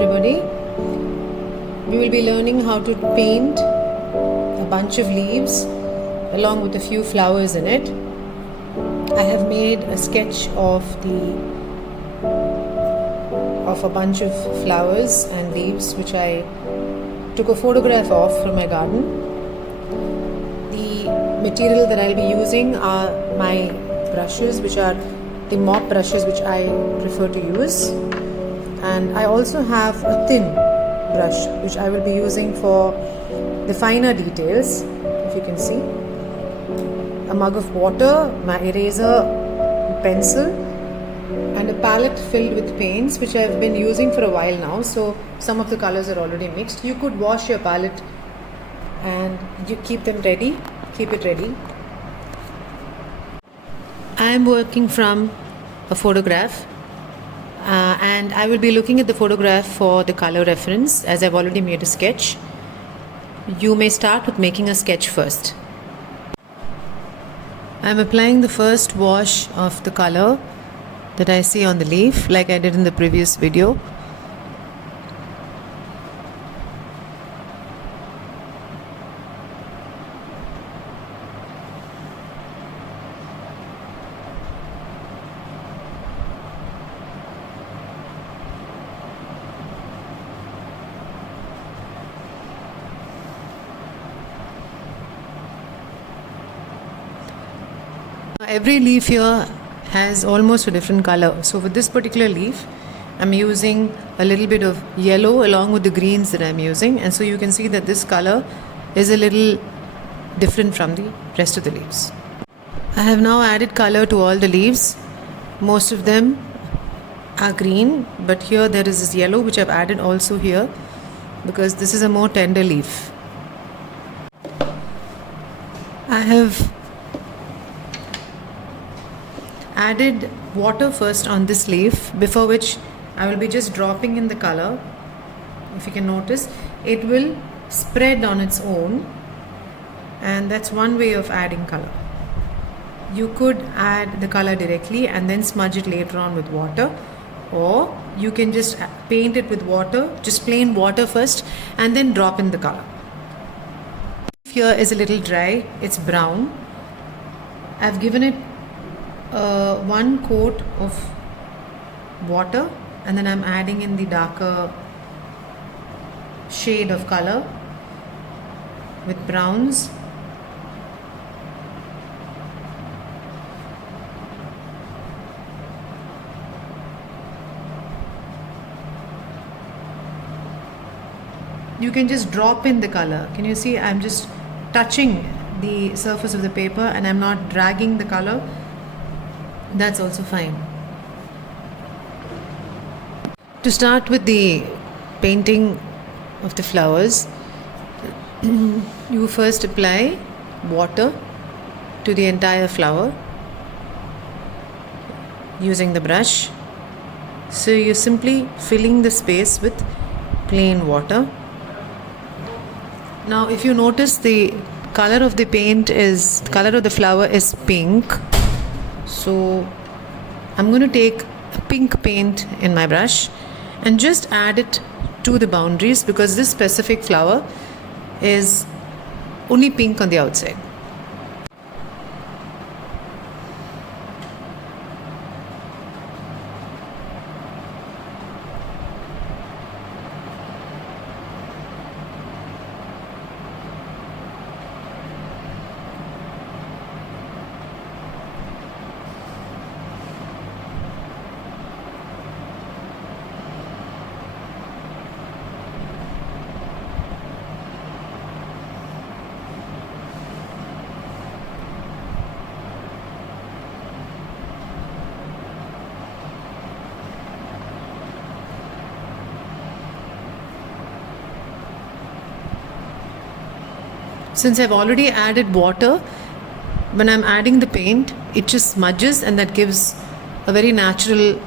everybody. We will be learning how to paint a bunch of leaves along with a few flowers in it. I have made a sketch of a bunch of flowers and leaves which I took a photograph of from my garden. The material that I'll be using are my brushes, which are the mop brushes which I prefer to use, and I also have a thin brush which I will be using for the finer details. If you can see, a mug of water, my eraser, pencil, and a palette filled with paints which I have been using for a while now, so some of the colors are already mixed. You could wash your palette and you keep them ready, keep it ready. I am working from a photograph and I will be looking at the photograph for the color reference, as I've already made a sketch. You may start with making a sketch first. I am applying the first wash of the color that I see on the leaf, like I did in the previous video. Every leaf here has almost a different color. So for this particular leaf, I'm using a little bit of yellow along with the greens that I'm using, and so you can see that this color is a little different from the rest of the leaves. I have now added color to all the leaves. Most of them are green, but here there is this yellow which I've added also here because this is a more tender leaf. I have added water first on this leaf, before which I will be just dropping in the color. If you can notice, it will spread on its own, and that's one way of adding color. You could add the color directly and then smudge it later on with water, or you can just paint it with water, just plain water first, and then drop in the color. Here is a little dry, it's brown. I've given it one coat of water, and then I'm adding in the darker shade of color with browns. You can just drop in the color. Can you see? I'm just touching the surface of the paper and I'm not dragging the color. That's also fine. To start with the painting of the flowers, you first apply water to the entire flower using the brush. So you're simply filling the space with plain water. Now if you notice, the color of the flower is pink. So I'm going to take a pink paint in my brush and just add it to the boundaries, because this specific flower is only pink on the outside. Since I've already added water, when I'm adding the paint, it just smudges, and that gives a very natural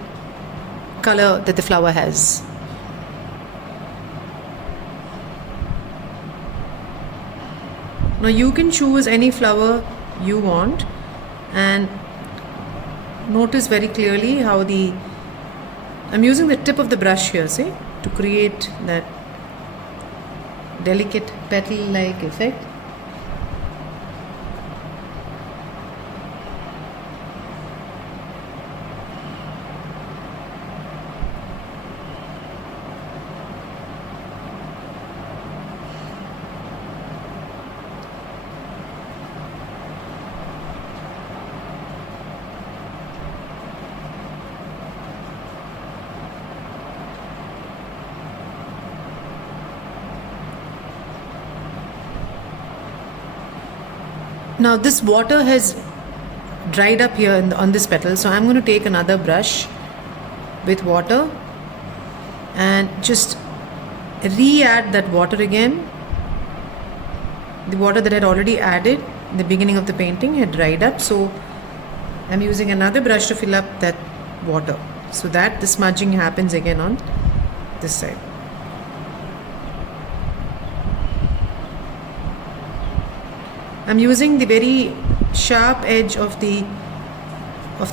color that the flower has. Now you can choose any flower you want, and notice very clearly how I'm using the tip of the brush here, see? to create that delicate petal-like effect. Now this water has dried up here on this petal, so I'm going to take another brush with water and just re-add that water again. The water that I had already added in the beginning of the painting had dried up, so I'm using another brush to fill up that water so that the smudging happens again on this side. I'm using the very sharp edge of the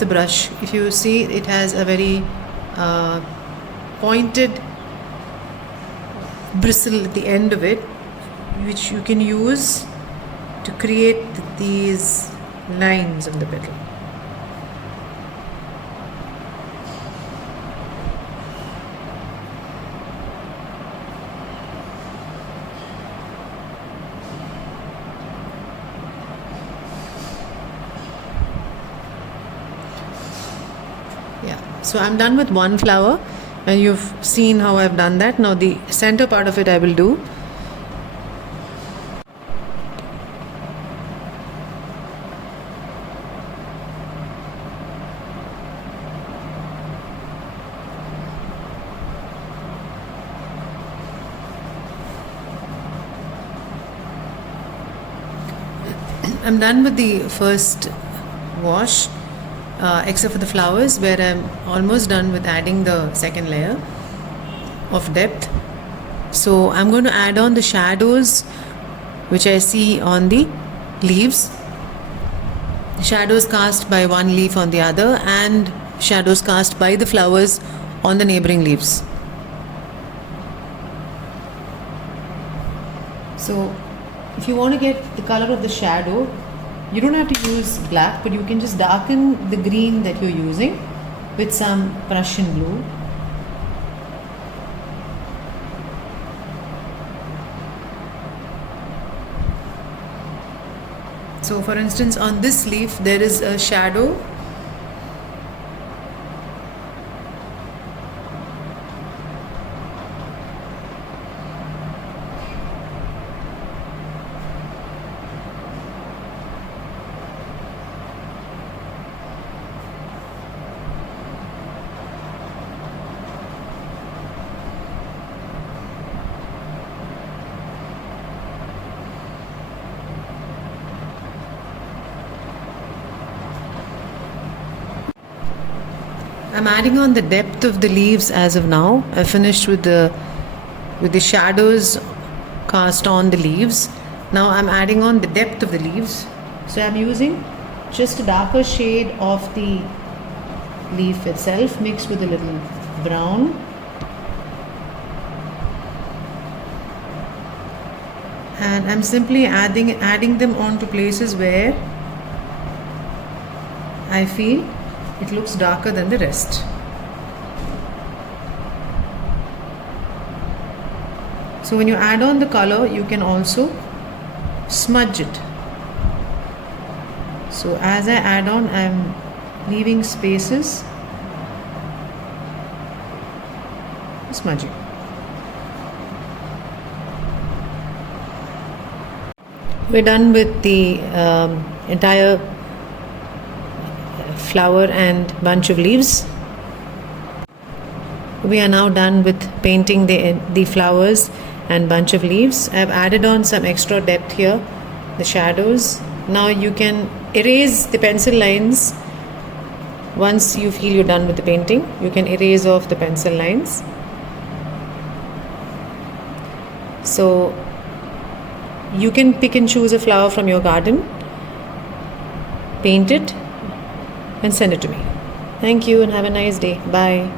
brush. If you see, it has a very pointed bristle at the end of it, which you can use to create these lines of the petal. Yeah, so I'm done with one flower, and you've seen how I've done that. Now the center part of it I will do. I'm done with the first wash, except for the flowers, where I'm almost done with adding the second layer of depth. So I'm going to add on the shadows which I see on the leaves, shadows cast by one leaf on the other, and shadows cast by the flowers on the neighboring leaves. So if you want to get the color of the shadow, you don't have to use black, but you can just darken the green that you're using with some Prussian blue. So for instance, on this leaf there is a shadow . I'm adding on the depth of the leaves as of now. I finished with the shadows cast on the leaves. Now I'm adding on the depth of the leaves. So I'm using just a darker shade of the leaf itself mixed with a little brown. And I'm simply adding them onto places where I feel it looks darker than the rest. So when you add on the color, you can also smudge it. So as I add on, I'm leaving spaces, smudging. We're done with the entire flower and bunch of leaves. We are now done with painting the flowers and bunch of leaves. I've added on some extra depth here, the shadows. Now you can erase the pencil lines. Once you feel you're done with the painting, you can erase off the pencil lines. So you can pick and choose a flower from your garden, paint it, and send it to me. Thank you and have a nice day. Bye.